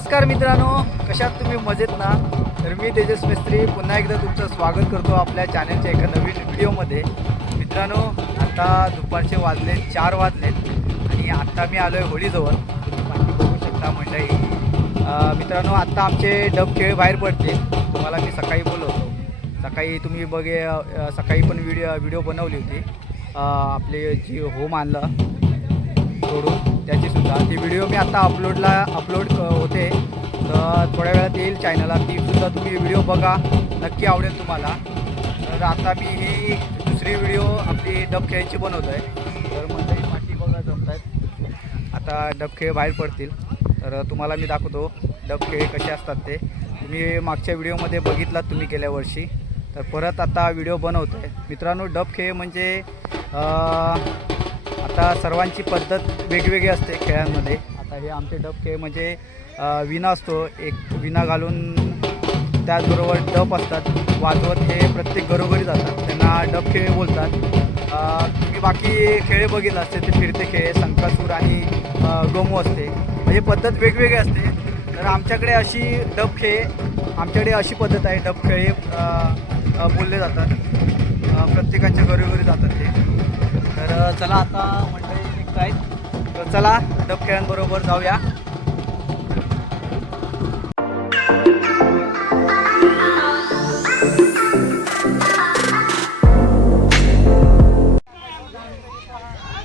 नमस्कार मित्रांनो कशात तुम्ही मजेत ना? तर मी तेजस मिस्त्री पुन्हा एकदा तुमचं स्वागत करतो आपल्या चॅनलच्या एका नवीन व्हिडिओमध्ये. मित्रांनो आता दुपारचे वाजले चार वाजलेत आणि आत्ता मी आलो आहे होळीजवळ. बाकी बघू शकता मंडळी. मित्रांनो आत्ता आमचे डब खेळ बाहेर पडतील. तुम्हाला मी सकाळी बोलवतो. सकाळी तुम्ही बघे सकाळी पण व्हिडिओ व्हिडिओ बनवली होती. आपले जी होम आणलं सोडून त्याचीसुद्धा. ती व्हिडिओ मी आत्ता अपलोडला अपलोड होते. तर थोड्या वेळात येईल चॅनलला तीसुद्धा तुम्ही व्हिडिओ बघा. नक्की आवडेल तुम्हाला. तर आता मी ही दुसरी व्हिडिओ आपली डबखेळची बनवतो आहे तर मंडळी माती बघा जमत आहेत आता डबखेळ बाहेर पडतील. तर तुम्हाला मी दाखवतो डबखेळ कसे असतात ते. तुम्ही मागच्या व्हिडिओमध्ये बघितलात तुम्ही गेल्या वर्षी. तर परत आता व्हिडिओ बनवतो आहे मित्रांनो डबखेळ म्हणजे आता सर्वांची पद्धत वेगवेगळी असते खेळांमध्ये. आता हे आमचे डब खेळ म्हणजे विना असतो. एक विना घालून त्याचबरोबर डप असतात. वाजवत हे प्रत्येक घरोघरी जातात. त्यांना डब खेळ बोलतात. तुम्ही बाकी खेळ बघितलं असते ते फिरते खेळ संकासूर आणि अ, गोमू असते. म्हणजे पद्धत वेगवेगळी असते. तर आमच्याकडे अशी डब खेळ आमच्याकडे अशी पद्धत आहे. डब खेळ बोलले जातात. प्रत्येकाच्या घरोघरी जातात ते. तर चला आता मंडळी निघतायत. तर चला डब जाऊया.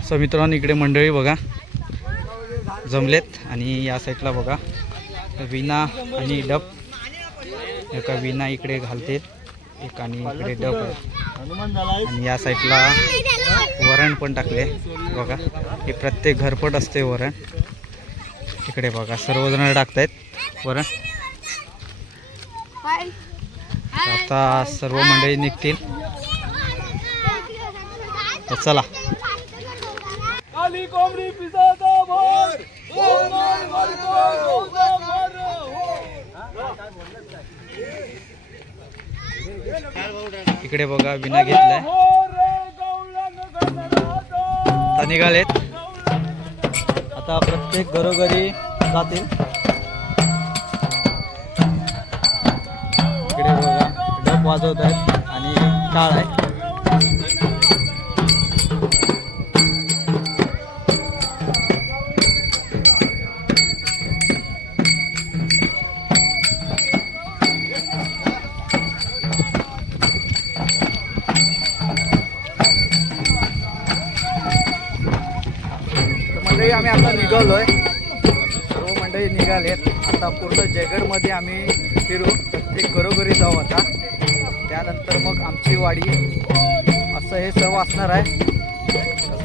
सो मित्रांनो इकडे मंडळी बघा. जमलेत आणि या साईडला बघा. विना आणि डब. एका विना इकडे घालते एक आणि इकडे डब आहे. आणि या साईडला वरण पण टाकले. बघा हे प्रत्येक घरपट असते वरण. इकडे बघा सर्वजण टाकतायत वरण. आता सर्व मंडळी निघतील. तर चला. कोंबडी इकडे बघा विना घेतलाय. आता निघालेत. आता प्रत्येक घरोघरी जातील. इकडे बघा डप वाजवत आहेत आणि टाळ आहे. आम्ही आता निघालोय. सर्व मंडळी निघालेत. आता पूर्ण जयगडमध्ये आम्ही फिरू. प्रत्येक घरोघरी जाऊ आता. त्यानंतर मग आमची वाडी. असं हे सर्व असणार आहे.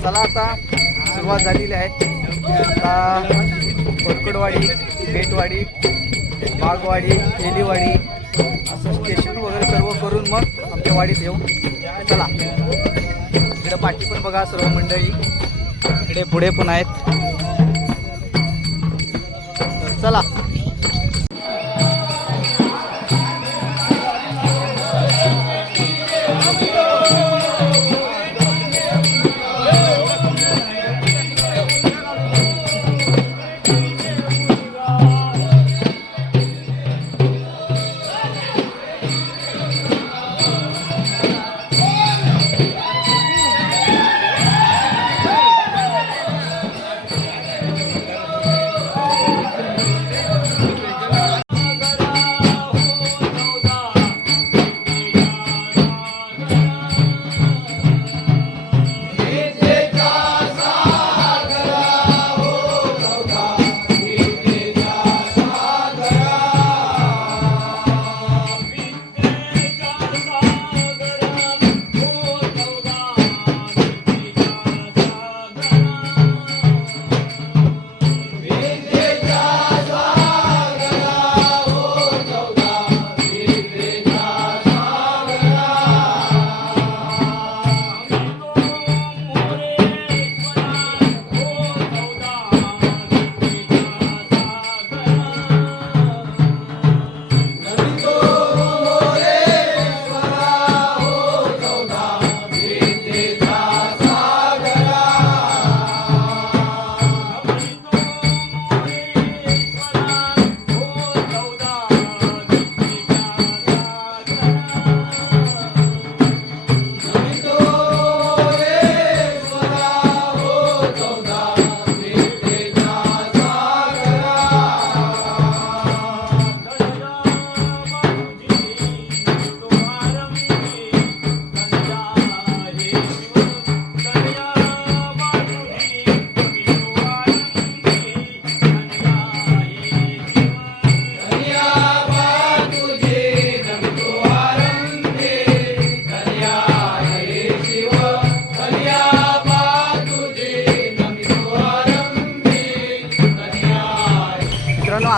चला आता. सुरुवात झालेली आहे. आता कोरकडवाडी बेटवाडी बागवाडी तेलीवाडी असं स्टेशन वगैरे सर्व करून मग आमच्या वाडीत येऊ. चला. इकडे पाठी पण बघा सर्व मंडळी. इकडे पुढे पण आहेत. तर चला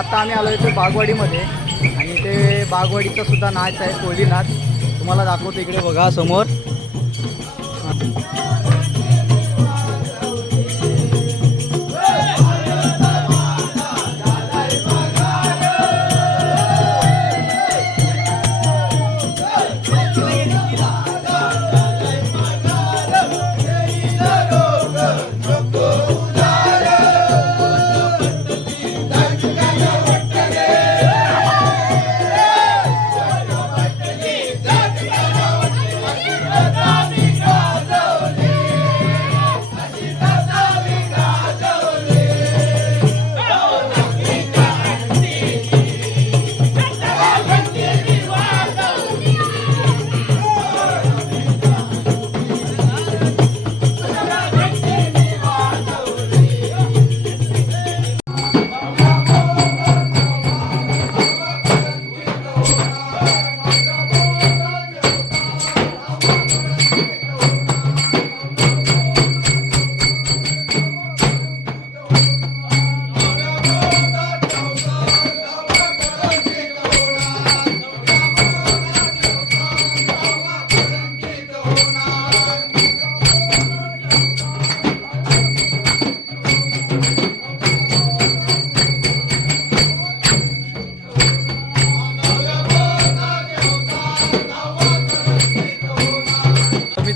आता आम्ही आलो इथे बागवाडीमध्ये. आणि ते बागवाडीचा सुद्धा नाच आहे कोळी नाच तुम्हाला दाखवतो इकडे बघा समोर.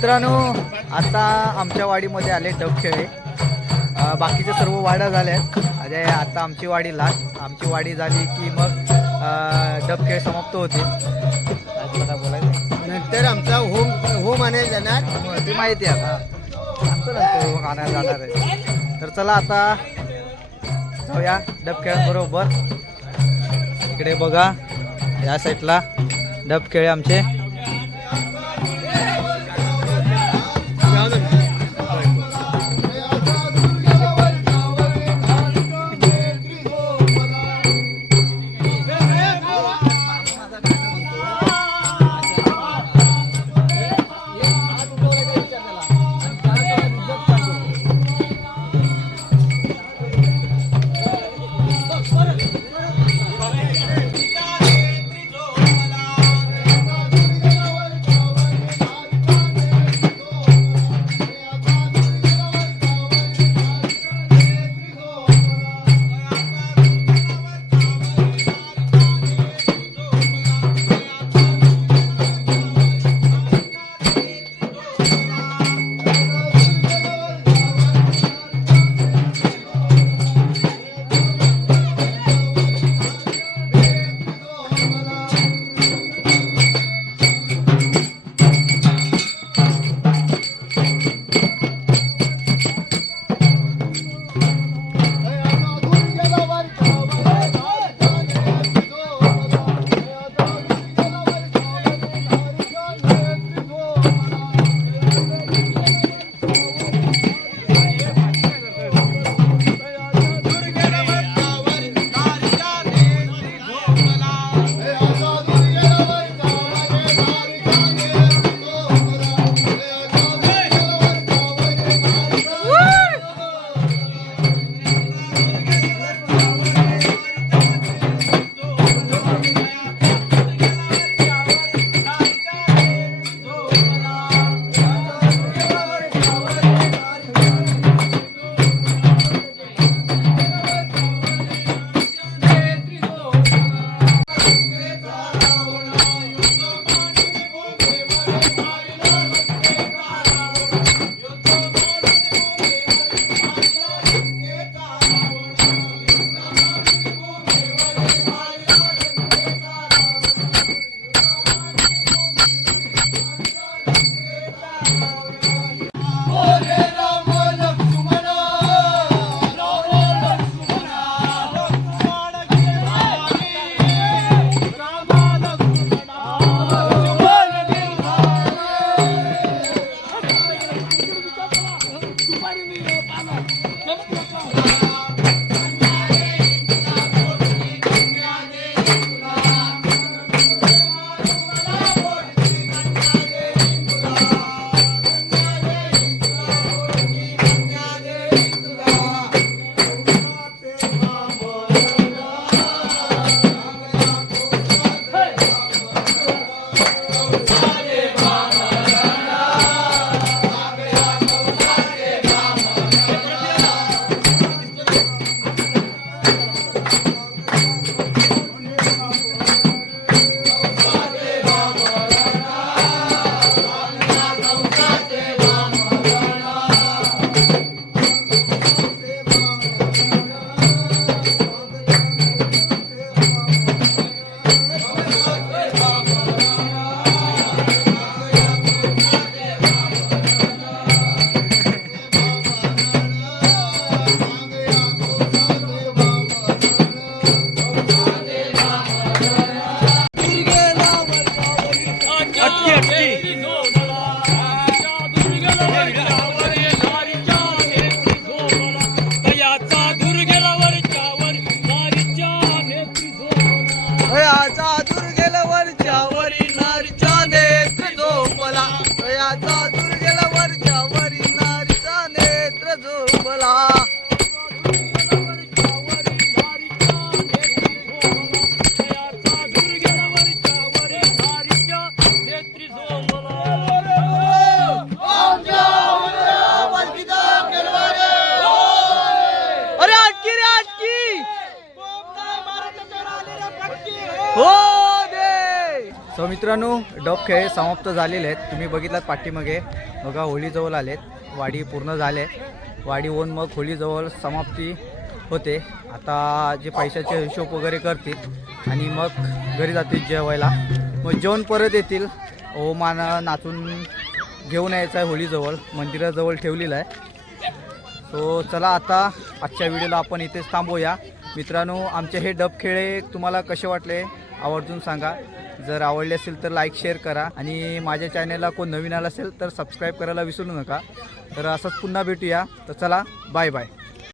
मित्रांनो आता आमच्या वाडीमध्ये आले डबखेळे बाकीच्या सर्व वाड्या झाल्या आहेत म्हणजे आता आमची वाडी लास्ट आमची वाडी झाली की मग डबखेळ समाप्त बोलायचं नंतर आमचा होम होम आणायला जाणार. ती माहिती आहे आता. नंतर मग आणायला जाणार आहे. तर चला आता जाऊया डबखेळ बरोबर. इकडे बघा या साईडला डबखेळे आमचे. मित्रांनो डब खेळ समाप्त झालेले आहेत. तुम्ही बघितलात पाठीमागे. बघा होळीजवळ आलेत. वाडी पूर्ण झाले. वाडी होऊन मग होळीजवळ समाप्ती होते. आता जे पैशाचे हिशोब वगैरे करतील आणि मग घरी जातील जेवायला. मग जेवण परत येतील. ओमान नाचून घेऊन यायचं आहे होळीजवळ. मंदिराजवळ ठेवलेलं आहे. सो चला आता आजच्या व्हिडिओला आपण इथेच थांबूया. मित्रांनो आमचे हे डब खेळे तुम्हाला कसे वाटले? आवर्जून सांगा. जर आवडले असेल तर लाईक शेअर करा. आणि माझ्या चॅनलला कोण नवीन आला असेल तर सबस्क्राईब करायला विसरू नका. तर असंच पुन्हा भेटूया. तर चला बाय बाय